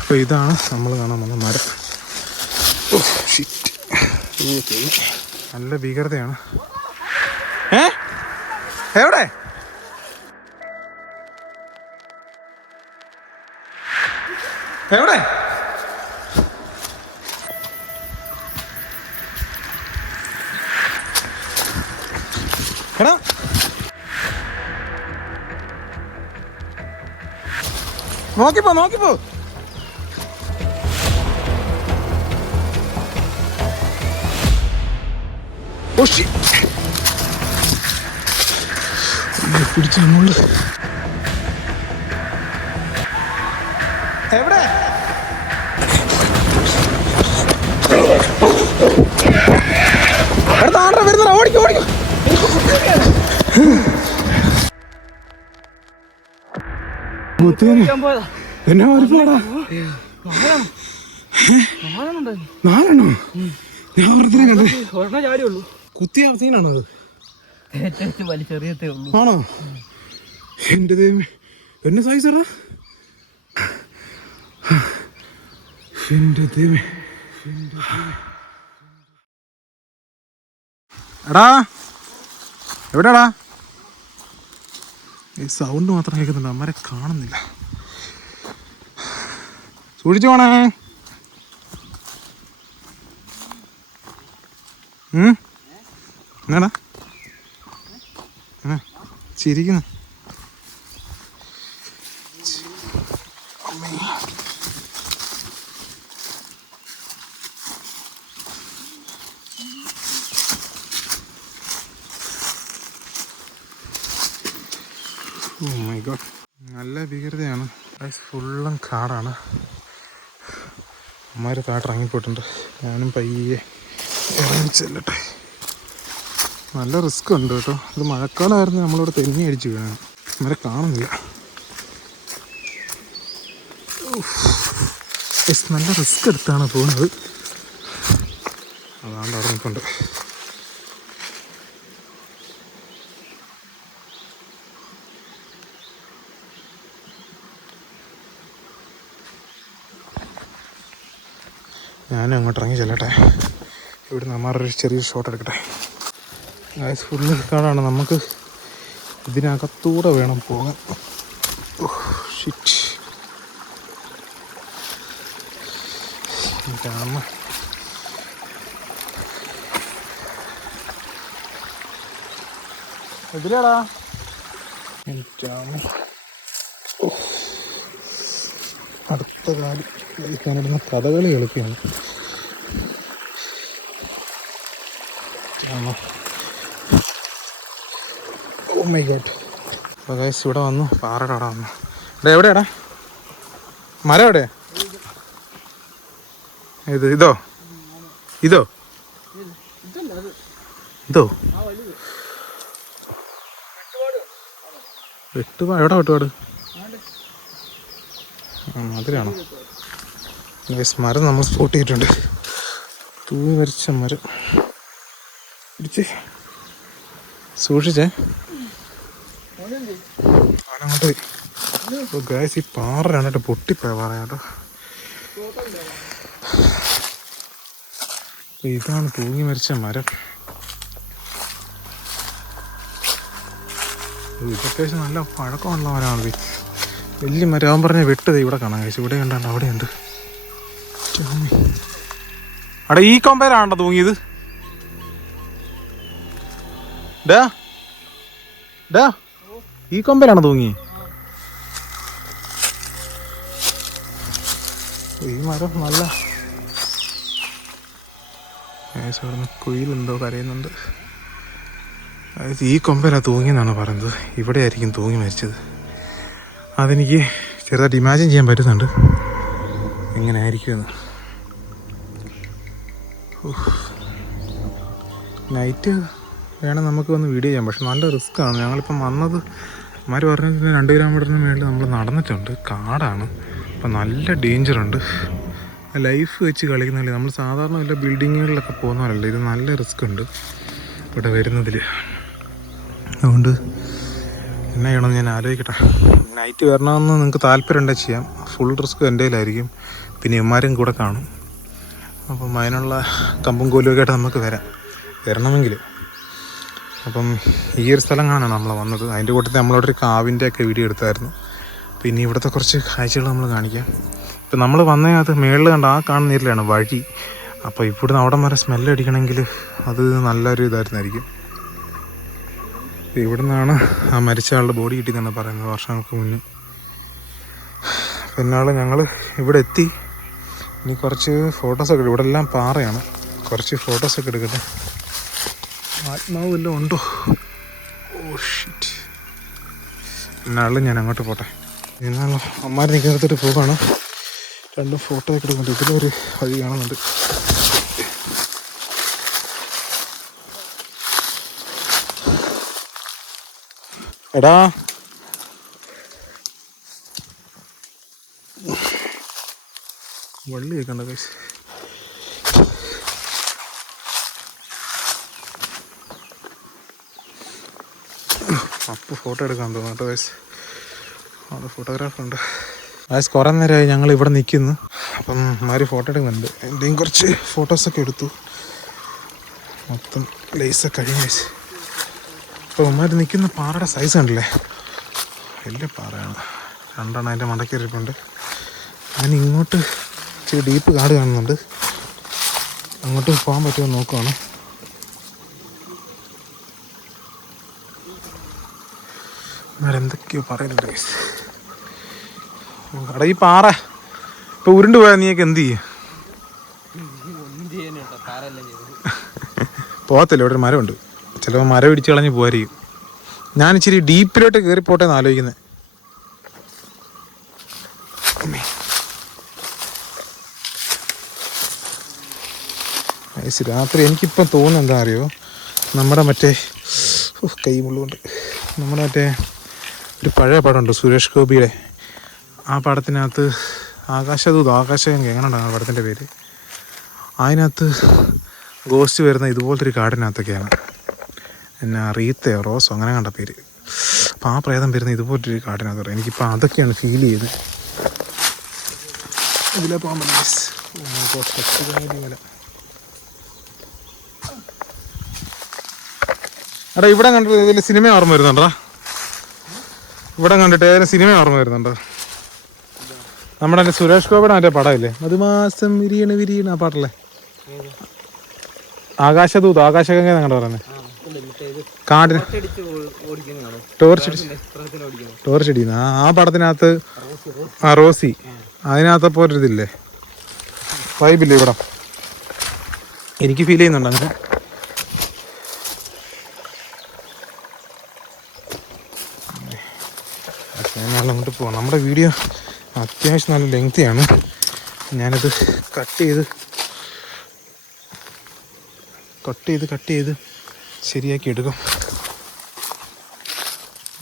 അപ്പോൾ ഇതാണ് നമ്മൾ കാണാൻ വന്ന മരം. നല്ല ഭീകരതയാണ്. എവിടെ എവിടെ എടാ, നോക്കിപ്പോ നോക്കിപ്പോ. പിടിച്ച നമ്മള് എവിടെ ആണ്ട വരുന്ന ഓടിക്കോ ഓടിക്കോ. എന്നാ ഒരുപാടാ നാലെണ്ണോ? ഞാൻ ഓരോരുത്തരെ കണ്ടേ. കുത്തിയ സീനാണോ അത്? ആണോ? എന്റെ ദൈവമേ, എന്നെ സൈസറാ. എന്റെ ദൈവമേ. എടാ എവിടെടാ? ഈ സൗണ്ട് മാത്രം കേൾക്കുന്നുണ്ട്, അമ്മരെ കാണുന്നില്ല. സൂക്ഷിച്ചു പോണേ. എന്നാടാ ചിരിക്കുന്നു? ഓ മൈ ഗോഡ്, നല്ല ഭീകരതയാണ്. ഫുള്ളും കാടാണ്. അമ്മമാർ താഴെ ഇറങ്ങിപ്പോയിട്ടുണ്ട്. ഞാനും പയ്യെ ഇറങ്ങി ചെല്ലട്ടെ. നല്ല റിസ്ക് ഉണ്ട് കേട്ടോ. ഇത് മഴക്കാലമായിരുന്നു, നമ്മളിവിടെ തെന്നി അടിച്ച് വീഴാൻ. അമ്മരെ കാണുന്നില്ല. നല്ല റിസ്ക് എടുത്താണ് പോകുന്നത്. അതാണ്ട് അവിടെ നിൽപ്പുണ്ട്. ഞാനും അങ്ങോട്ട് ഇറങ്ങി ചെല്ലട്ടെ. ഇവിടെ നമ്മൊരു ചെറിയൊരു ഷോട്ട് എടുക്കട്ടെ. ഫുള്ള് കാടാണ്. നമുക്ക് ഇതിനകത്തൂടെ വേണം പോകാൻ. ഷിറ്റ്, അമ്മ എതിരാടാ. അടുത്ത കാലം ഞാനിടുന്ന കഥകളി കളിക്കുകയാണ്. Oh my god. അപ്പോൾ ഗൈസ് ഇവിടെ വന്നു, പാറയുടെ അവിടെ വന്നു. എവിടെയാടാ മരം? എവിടെയാ ഇത്? ഇതോ ഇതോ ഇതോ? വെട്ടുപാട്? എവിടെ വെട്ടുപാട്? അതിലാണോ? ഗൈസ് മരം നമ്മൾ സ്പോട്ട് ചെയ്തിട്ടുണ്ട്. തൂങ്ങി വരച്ച മരം. പിടിച്ച് സൂക്ഷിച്ചേ, അവനങ്ങോട്ട് പോയി. അപ്പോൾ ഗൈസ് ഈ പാറ രണ്ടിട്ട് പൊട്ടിപ്പോയ പാറ കേട്ടോ. ഇതാണ് തൂങ്ങി മരിച്ച മരം. ഇത് അത്യാവശ്യം നല്ല പഴക്കമുള്ള മരമാണ്. വലിയ മരം. അവൻ പറഞ്ഞ വെട്ടത് ഇവിടെ കാണാൻ കഴിച്ചു. ഇവിടെ കണ്ടാണ്ട് അവിടെയുണ്ട്. അവിടെ ഈ കൊമ്പയിലാണോ തൂങ്ങിയത്? ഡാ ഡാ, ഈ കൊമ്പയിലാണോ തൂങ്ങി? ഈ മരം നല്ല കുയിലെന്തോ കരയുന്നുണ്ട്. അതായത് ഈ കൊമ്പയിലാണ് തൂങ്ങിയെന്നാണ് പറയുന്നത്. ഇവിടെ ആയിരിക്കും തൂങ്ങി മരിച്ചത്. അതെനിക്ക് ചെറുതായിട്ട് ഇമാജിൻ ചെയ്യാൻ പറ്റുന്നുണ്ട് എങ്ങനെ ആയിരിക്കുമെന്ന്. നൈറ്റ് വേണം നമുക്ക് വന്ന് വീഡിയോ ചെയ്യാം, പക്ഷെ നല്ല റിസ്ക്കാണ്. ഞങ്ങളിപ്പം വന്നത് അമ്മമാർ പറഞ്ഞിട്ട് 2 കിലോമീറ്ററിന് മേളിൽ നമ്മൾ നടന്നിട്ടുണ്ട്. കാടാണ്, അപ്പം നല്ല ഡേഞ്ചറുണ്ട്. ലൈഫ് വെച്ച് കളിക്കുന്നില്ല. നമ്മൾ സാധാരണ വല്ല ബിൽഡിങ്ങുകളിലൊക്കെ പോകുന്നവരല്ല. ഇത് നല്ല റിസ്ക് ഉണ്ട് ഇവിടെ വരുന്നതിൽ. അതുകൊണ്ട് എന്നാ ചെയ്യണമെന്ന് ഞാൻ ആലോചിക്കട്ടെ. നൈറ്റ് വരണമെന്ന് നിങ്ങൾക്ക് താല്പര്യം ഉണ്ടെങ്കിൽ ചെയ്യാം. ഫുൾ റിസ്ക് എൻ്റെ കയ്യിലായിരിക്കും. പിന്നെ ഇവന്മാരും കൂടെ കാണും. അപ്പം അതിനുള്ള കമ്പും കോലുമൊക്കെ ആയിട്ട് നമുക്ക് വരണമെങ്കിൽ. അപ്പം ഈ ഒരു സ്ഥലം കാണാണ് നമ്മൾ വന്നത്. അതിൻ്റെ കൂട്ടത്തിൽ നമ്മളവിടെ ഒരു കാവിൻ്റെ ഒക്കെ വീഡിയോ എടുത്തായിരുന്നു. പിന്നെ ഇവിടുത്തെ കുറച്ച് കാഴ്ചകൾ നമ്മൾ കാണിക്കാം. ഇപ്പം നമ്മൾ വന്നതിനകത്ത് മേളിൽ കണ്ട ആ കാണുന്നില്ലാണ് വഴി. അപ്പോൾ ഇവിടുന്ന് അവിടെ വരെ സ്മെല്ലടിക്കണമെങ്കിൽ അത് നല്ലൊരു ഇതായിരുന്നായിരിക്കും. ഇവിടെ നിന്നാണ് ആ മരിച്ച ആളുടെ ബോഡി കിട്ടിയെന്നാണ് പറയുന്നത് വർഷങ്ങൾക്ക് മുന്നേ. പിന്നാൾ ഞങ്ങൾ ഇവിടെ എത്തി. ഇനി കുറച്ച് ഫോട്ടോസൊക്കെ ഇവിടെ എല്ലാം പാറയാണ്. കുറച്ച് ഫോട്ടോസൊക്കെ എടുക്കട്ടെ. ആത്മാവ് വല്ലതും ഉണ്ടോ? Oh shit. പിന്നാൾ ഞാൻ അങ്ങോട്ട് പോട്ടെ. എന്നാൽ അമ്മാർ നിൽക്കുന്നിടത്തോട്ട് പോകാണ്. രണ്ടും ഫോട്ടോ ഒക്കെ എടുക്കുന്നുണ്ട്. ഇതിലൊരു വഴി കാണുന്നുണ്ട്. എടാ വള്ളി കേൾക്കണ്ട കൈസ്. അപ്പോൾ ഫോട്ടോ എടുക്കാൻ തോന്നുന്നു കേട്ടോ കൈസ്. അവിടെ ഫോട്ടോഗ്രാഫറുണ്ട്. വയസ്സ് കുറേ നേരമായി ഞങ്ങൾ ഇവിടെ നിൽക്കുന്നു. അപ്പം മാര് ഫോട്ടോ എടുക്കുന്നുണ്ട്. എൻ്റെയും കുറച്ച് ഫോട്ടോസൊക്കെ എടുത്തു. മൊത്തം ലേസൊക്കെ കഴിഞ്ഞ വയസ്സ്. അപ്പോൾ അമ്മമാർ നിൽക്കുന്ന പാറയുടെ സൈസ് കണ്ടില്ലേ? വലിയ പാറയാണ്. രണ്ടെണ്ണം അതിൻ്റെ മടക്കിയിരിപ്പുണ്ട്. ഞാൻ ഇങ്ങോട്ട് ഇച്ചിരി ഡീപ്പ് കാട് കാണുന്നുണ്ട്. അങ്ങോട്ട് പോകാൻ പറ്റുമോ നോക്കുവാണ്. എന്തൊക്കെയോ പറയുന്നുണ്ട് ഗൈസ്. അവിടെ ഈ പാറ ഇപ്പൊ ഉരുണ്ട് പോയാൽ നീയൊക്കെ എന്ത് ചെയ്യും? പോകത്തില്ല. ഇവിടെ ഒരു മരമുണ്ട്. ചിലപ്പോൾ മരം ഇടിച്ച് കളഞ്ഞ് പോരായിരിക്കും. ഞാൻ ഇച്ചിരി ഡീപ്പിലോട്ട് കയറിപ്പോട്ടെ എന്ന് ആലോചിക്കുന്നത്. രാത്രി എനിക്കിപ്പം തോന്നുന്നത് എന്താ അറിയോ, നമ്മുടെ മറ്റേ കൈ മുള്ളുകൊണ്ട് നമ്മുടെ മറ്റേ ഒരു പഴയ പടമുണ്ട് സുരേഷ് ഗോപിയുടെ. ആ പടത്തിനകത്ത് ആകാശഗംഗ എങ്ങനെയുണ്ടാകും ആ പടത്തിൻ്റെ പേര്. അതിനകത്ത് ഗോസ്റ്റ് വരുന്ന ഇതുപോലത്തെ ഒരു കാടിനകത്തൊക്കെയാണ്. എന്നാ റീത്തയോ റോസോ അങ്ങനെ കണ്ട പേര്. അപ്പോൾ ആ പ്രേതം വരുന്ന ഇതുപോലത്തെ ഒരു കാടിനകത്ത് പറയാം. എനിക്കിപ്പോൾ അതൊക്കെയാണ് ഫീൽ ചെയ്ത്. ഇതിലെ പോകാൻ പറ്റില്ല. എടാ ഇവിടെ കണ്ടിട്ട് ഇതിൽ സിനിമ ഓർമ്മ വരുന്നുണ്ടോ? ഇവിടെ കണ്ടിട്ട് ഏതെങ്കിലും സിനിമ ഓർമ്മ വരുന്നുണ്ടോ? നമ്മുടെ എൻ്റെ സുരേഷ് ഗോപിയുടെ മറ്റേ പടമില്ലേ, മധുമാസം വിരിയണ ആ പാട്ടല്ലേ, ആകാശദൂത് ആകാശഗംഗ കണ്ടോ പറയുന്നത്? കാടിന് ടോർച്ച് അടിക്കുന്ന ആ പടത്തിനകത്ത് ആ റോസി അതിനകത്തപ്പോൾ ഒരു ഇതില്ലേ വൈബില്ലേ ഇവിടെ? എനിക്ക് ഫീൽ ചെയ്യുന്നുണ്ട് അങ്ങനെ. അങ്ങോട്ട് പോവാം. നമ്മുടെ വീഡിയോ അത്യാവശ്യം നല്ല ലെങ്തിയാണ്. ഞാനത് കട്ട് ചെയ്ത് ശരിയാക്കി എടുക്കും.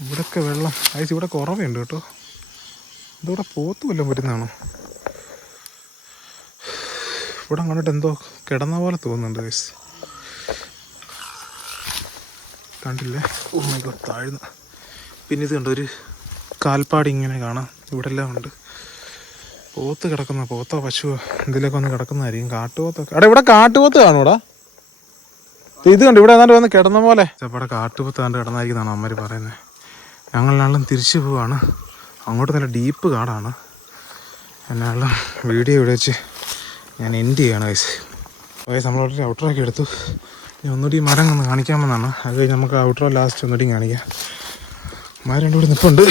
ഇവിടെയൊക്കെ വെള്ളം ഐസ് ഇവിടെ കുറവുണ്ട് കേട്ടോ. ഇതിവിടെ പോത്ത് വല്ലതും പറ്റുന്നതാണോ? ഇവിടെ കണ്ടിട്ട് എന്തോ കിടന്ന പോലെ തോന്നുന്നുണ്ട് ഐസ്. കണ്ടില്ലേ? ഓ മൈ ഗോഡ്, താഴ്ന്ന. പിന്നെ ഇത് കണ്ടോ, ഒരു കാൽപ്പാടി ഇങ്ങനെ കാണാം. ഇവിടെ എല്ലാം ഉണ്ട്. പോത്ത് കിടക്കുന്ന, പോത്തോ പശുവോ എന്തിലൊക്കെ ഒന്ന് കിടക്കുന്നതായിരിക്കും. കാട്ടുപോത്തൊക്കെ. അവിടെ ഇവിടെ കാട്ടുപോത്ത് കാണൂടാ. ഇത് കണ്ട് ഇവിടെ ഏതാണ്ട് വന്ന് കിടന്ന പോലെ. അവിടെ കാട്ടുപോത്ത് കണ്ട് കിടന്നായിരിക്കുന്നതാണ് അമ്മമാർ പറയുന്നത്. ഞങ്ങളാണെങ്കിലും തിരിച്ചു പോവാണ്. അങ്ങോട്ട് നല്ല ഡീപ്പ് കാടാണ്. എന്നാലും വീഡിയോ ഇവിടെ വെച്ച് ഞാൻ എൻഡ് ചെയ്യണം വയസ്സ്. വയസ്സ് നമ്മളോടൊരു ഔട്ടറൊക്കെ എടുത്തു. ഇനി ഒന്നുകൂടി മരം ഒന്ന് കാണിക്കാമെന്നാണ്. അത് കഴിഞ്ഞ് നമുക്ക് ഔട്ടറോ ലാസ്റ്റ് ഒന്നുകൂടി കാണിക്കാം. മരം രണ്ടും കൂടി നിൽപ്പുണ്ട്.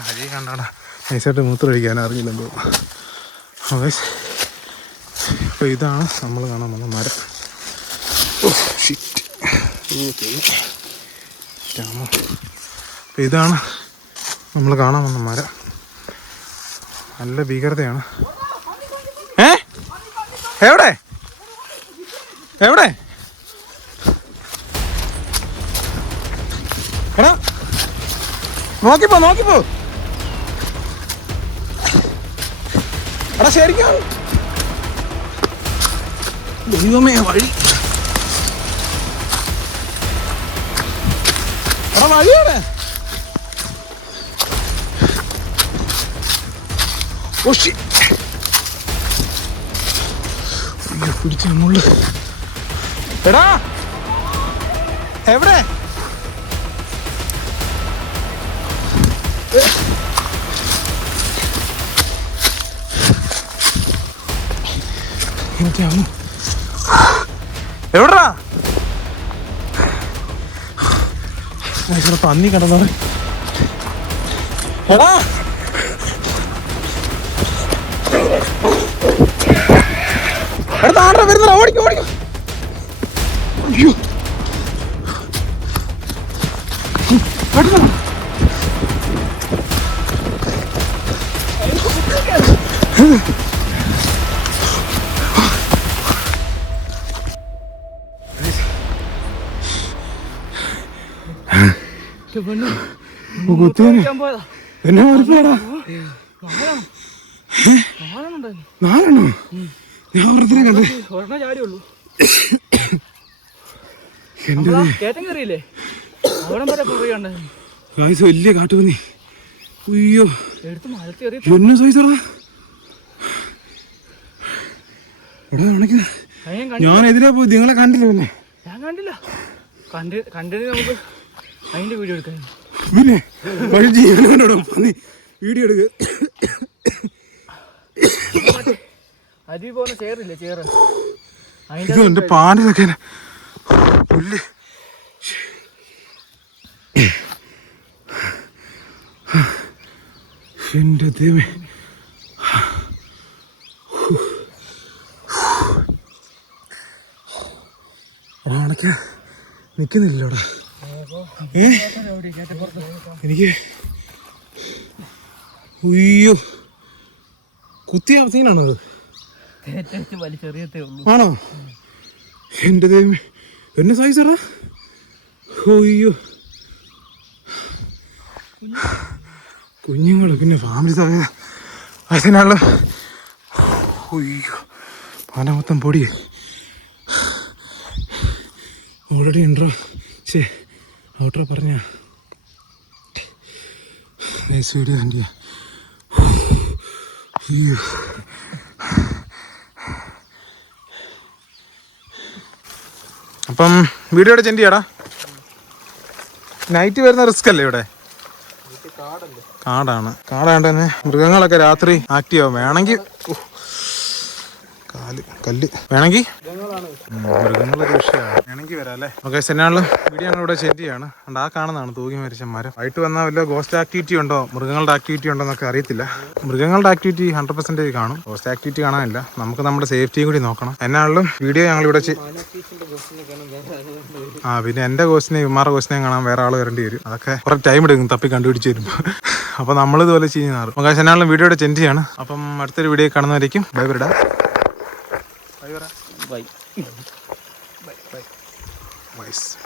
അഴി കണ്ടാടാ നൈസായിട്ട് മൂത്രം ഒഴിക്കാൻ അറിഞ്ഞില്ലെന്തോ. വയസ്സ് അപ്പോൾ ഇതാണ് നമ്മൾ കാണാൻ വന്ന മരം. Oh shit. അപ്പോൾ ഇതാണ് നമ്മൾ കാണാൻ വന്ന മരം. നല്ല ഭീകരതയാണ്. എവിടെ എവിടെ എടാ നോക്കിപ്പോ എടാ ശരിക്കും ദൈവമേ വഴി. എടാ വഴിയാണ്. പിടിച്ച മുള്ളു. എടാ എവിടെ? എവിടാ പന്നി കിടന്നോ? എടാ അടുത്ത വരുന്ന ഓടിക്കോ ഓടിക്കോ. അയ്യോ എന്നെ മറിപ്പാടാ. നാലെണ്ണോ? ഞാൻ ഓർത്തിനെ കണ്ടേ. വലിയ കാട്ടുപന്നി. അയ്യോ എന്നെ സൈസറാ. ഞാൻ എതിരെ പോയി. നിങ്ങളെ കണ്ടില്ല? പിന്നെ ഞാൻ കണ്ടില്ല. കണ്ടിട്ട് നമുക്ക് അതിന്റെ വീഡിയോ എടുക്കാൻ. പിന്നെ വഴി ജീവനോടോ പന്നി വീഡിയോ എടുക്ക. അരി പോലെ ചേറില്ലേ? ചേറ് ഇത് എന്റെ പാലിനൊക്കെ പുല്ല്. എന്റെ ദൈവമേ. അണക്ക നിക്കുന്നില്ലോടാ. എനിക്ക് അയ്യോ കുത്തിയ സീനാണത്. ആണോ? എന്റെ ദൈവമേ എന്നെ സൈസറാ. അയ്യോ കുഞ്ഞുങ്ങൾ പിന്നെ ഫാമിലി സമയ അതിനുള്ള. അയ്യോ പല മൊത്തം പൊടി ഓൾറെഡി ഇൻട്രോ ഔട്ട്രോ പറഞ്ഞ വീഡിയോ എൻ്റെ. അയ്യോ അപ്പം വീഡിയോയുടെ ചെൻഡ് ചെയ്യാടാ. നൈറ്റ് വരുന്ന റിസ്ക് അല്ലേ ഇവിടെ? കാടാണ്. കാടാണ്ട് തന്നെ മൃഗങ്ങളൊക്കെ രാത്രി ആക്റ്റീവ് ആവും. വേണമെങ്കിൽ കല്ല് വേണമെങ്കിൽ മൃഗങ്ങളൊരു വിഷയമാണ്. വേണമെങ്കിൽ വരാം അല്ലേ? ഓക്കെ സെന്നാളിൽ വീഡിയോ ഞങ്ങൾ ഇവിടെ സെൻഡ് ചെയ്യാണ്. ആ കാണുന്നതാണ് തൂങ്ങി മരിച്ച മരം. ആയിട്ട് വന്നാൽ വല്ല ഗോസ്റ്റ് ആക്ടിവിറ്റി ഉണ്ടോ മൃഗങ്ങളുടെ ആക്ടിവിറ്റി ഉണ്ടോ എന്നൊക്കെ അറിയത്തില്ല. മൃഗങ്ങളുടെ ആക്ടിവിറ്റി 100% കാണും. ഗോസ്റ്റ് ആക്ടിവിറ്റി കാണാനില്ല. നമുക്ക് നമ്മുടെ സേഫ്റ്റിയും കൂടി നോക്കണം. എന്നാലും വീഡിയോ ഞങ്ങളിവിടെ പിന്നെ എൻ്റെ ഗോസ്റ്റിനെയും ഇമാരുടെ ഗോസ്റ്റിനെയും കാണാൻ വേറെ ആൾ വരേണ്ടി വരും. അതൊക്കെ കുറേ ടൈം എടുക്കും തപ്പി കണ്ടുപിടിച്ച് വരുമ്പോൾ. അപ്പോൾ നമ്മളിതുപോലെ ചെയ്യുന്നതാണ്. ഓക്കെ സെന്നാളിൽ വീഡിയോയുടെ സെൻഡ് ചെയ്യാണ്. അപ്പം അടുത്തൊരു വീഡിയോ കാണുന്നതായിരിക്കും. Bye bye. Bye. Bye. Bye. Bye.